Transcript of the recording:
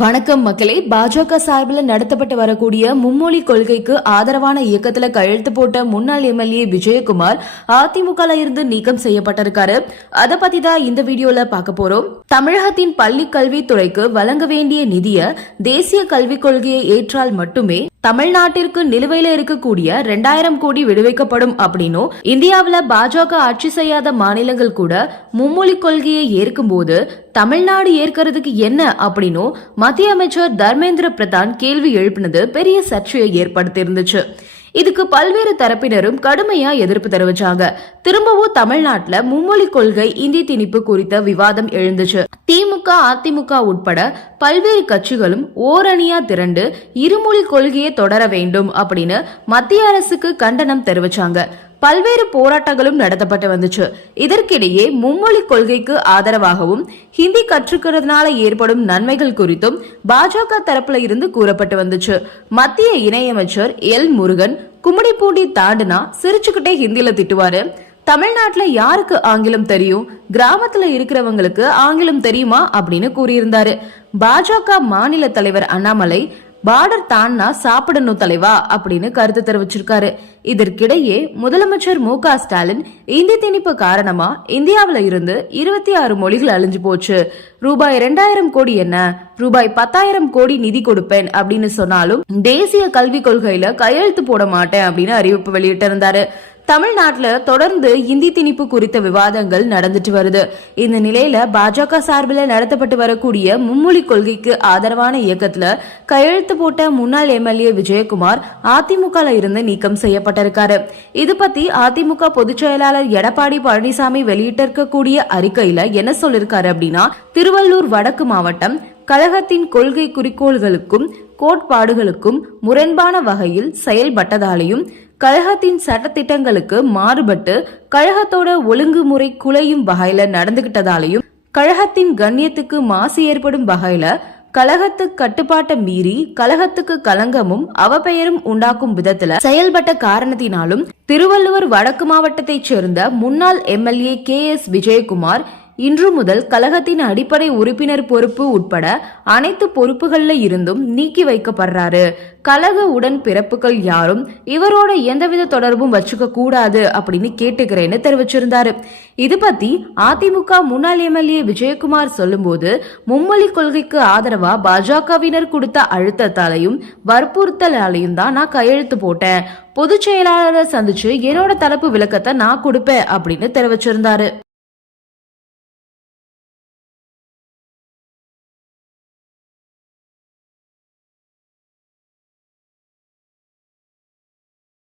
வணக்கம் மக்களே. பாஜக சார்பில் நடத்தப்பட்டு வரக்கூடிய மும்மொழி கொள்கைக்கு ஆதரவான இயக்கத்துல கையெழுத்து போட்ட முன்னாள் எம்எல்ஏ விஜயகுமார் அதிமுக இருந்து நீக்கம் செய்யப்பட்டிருக்காரு. அதை பத்தி தான் இந்த வீடியோல பார்க்க போறோம். தமிழகத்தின் பள்ளி கல்வித்துறைக்கு வழங்க வேண்டிய நிதிய தேசிய கல்விக் கொள்கையை ஏற்றால் மட்டுமே தமிழ்நாட்டிற்கு நிலுவையில இருக்கக்கூடிய ரெண்டாயிரம் கோடி விடுவிக்கப்படும் அப்படின்னும் இந்தியாவில் பாஜக ஆட்சி செய்யாத மாநிலங்கள் கூட மும்மொழி கொள்கையை ஏற்கும்போது தமிழ்நாடு ஏற்கிறதுக்கு என்ன அப்படின்னும் மத்திய அமைச்சர் தர்மேந்திர பிரதான் கேள்வி எழுப்பினது பெரிய சர்ச்சையை ஏற்படுத்தியிருந்துச்சு. இதுக்கு பல்வேறு தரப்பினரும் கடுமையா எதிர்ப்பு தெரிவிச்சாங்க. திரும்பவும் தமிழ்நாட்டுல மும்மொழி கொள்கை இந்தி திணிப்பு குறித்த விவாதம் எழுந்துச்சு. திமுக அதிமுக உட்பட பல்வேறு கட்சிகளும் ஓரணியா திரண்டு இருமொழி கொள்கையை தொடர வேண்டும் அப்படின்னு மத்திய அரசுக்கு கண்டனம் தெரிவிச்சாங்க. பல்வேறு போராட்டங்களும் நடத்தப்பட்டு வந்துச்சு. இதற்கிடையே மும்மொழி கொள்கைக்கு ஆதரவாகவும் ஹிந்தி கற்றுக்கிறதுனால ஏற்படும் நன்மைகள் குறித்தும் பாஜக தரப்புல இருந்து கூறப்பட்டு வந்துச்சு. மத்திய இணையமைச்சர் எல் முருகன் கும்மிடிப்பூண்டி தாண்டுனா சிரிச்சுக்கிட்டே ஹிந்தில திட்டுவாரு. தமிழ்நாட்டுல யாருக்கு ஆங்கிலம் தெரியும்? கிராமத்துல இருக்கிறவங்களுக்கு ஆங்கிலம் தெரியுமா? அப்படின்னு கூறியிருந்தாரு. பாஜக மாநில தலைவர் அண்ணாமலை பார்டர் தான்னா சாப்பிடணும் தலைவா அப்படின்னு கருத்து தெரிவிச்சிருக்காரு. இதற்கிடையே முதலமைச்சர் மு க ஸ்டாலின் இந்தி திணிப்பு காரணமா இந்தியாவில இருந்து இருபத்தி ஆறு மொழிகள் அழிஞ்சு போச்சு. ரூபாய் ரெண்டாயிரம் கோடி என்ன? ரூபாய் பத்தாயிரம் கோடி நிதி கொடுப்பேன் அப்படின்னு சொன்னாலும் தேசிய கல்விக் கொள்கையில கையெழுத்து போட மாட்டேன் அப்படின்னு அறிவிப்பு வெளியிட்டிருந்தாரு. தமிழ்நாட்டில் தொடர்ந்து இந்தி திணிப்பு குறித்த விவாதங்கள் நடந்துட்டு வருது. இந்த நிலையில பாஜக சார்பில் நடத்தப்பட்டு வரக்கூடிய மும்மொழி கொள்கைக்கு ஆதரவான இயக்கத்துல கையெழுத்து போட்ட முன்னாள் எம்எல்ஏ விஜயகுமார் அதிமுக இருந்து நீக்கம் செய்யப்பட்டிருக்காரு. இது பத்தி அதிமுக பொதுச் செயலாளர் எடப்பாடி பழனிசாமி வெளியிட்டிருக்கக்கூடிய அறிக்கையில என்ன சொல்லிருக்காரு அப்படின்னா திருவள்ளூர் வடக்கு மாவட்டம் கழகத்தின் கொள்கை குறிக்கோள்களுக்கும் கோட்பாடுகளுக்கும் முரண்பான வகையில் செயல்பட்டதாலேயும் கழகத்தின் சட்டத்திட்டங்களுக்கு மாறுபட்டு கழகத்தோட ஒழுங்குமுறை குலையும் வகையில நடந்துகிட்டதாலையும் கழகத்தின் கண்ணியத்துக்கு மாசு ஏற்படும் வகையில கழகத்து கட்டுப்பாட்டை மீறி கழகத்துக்கு கலங்கமும் அவப்பெயரும் உண்டாக்கும் விதத்துல செயல்பட்ட காரணத்தினாலும் திருவள்ளுவர் வடக்கு மாவட்டத்தைச் சேர்ந்த முன்னாள் எம்எல்ஏ கே எஸ் விஜயகுமார் இன்று முதல் கழகத்தின் அடிப்படை உறுப்பினர் பொறுப்பு உட்பட அனைத்து பொறுப்புகளில் இருந்தும் நீக்கி வைக்கப்படுறாரு. கழக உடன் பிறப்புகள் யாரும் இவரோட எந்தவித தொடர்பும் வச்சுக்க கூடாது அப்படின்னு கேட்டுக்கிறேன்னு தெரிவிச்சிருந்தாரு. இது பத்தி அதிமுக முன்னாள் எம்எல்ஏ விஜயகுமார் சொல்லும்போது மும்மொழி கொள்கைக்கு ஆதரவா பாஜகவினர் கொடுத்த அழுத்தத்தாலையும் வற்புறுத்தலாலையும் தான் நான் கையெழுத்து போட்டேன். பொதுச் செயலாளரை சந்திச்சு என்னோட தரப்பு விளக்கத்தை நான் கொடுப்பேன் அப்படின்னு தெரிவிச்சிருந்தாரு.